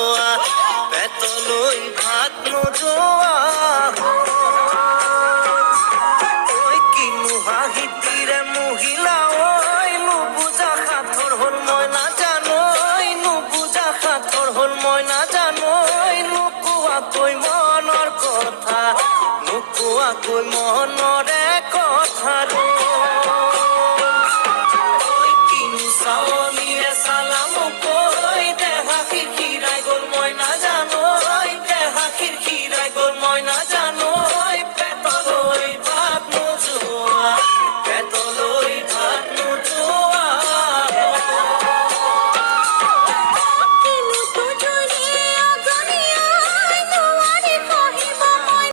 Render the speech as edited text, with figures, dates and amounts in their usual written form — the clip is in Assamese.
খোৱা পেটলৈ ভাত নোযোৱা ঐ কিনো হাঁহিতিৰে মহিলা ঐ নুবুজা সাঁথৰ হ'ল মই নাজানো নুবুজা সাঁথৰ হ'ল মই নাজানো নোকোৱাকৈ মনৰ কথা নোকোৱাকৈ মনৰে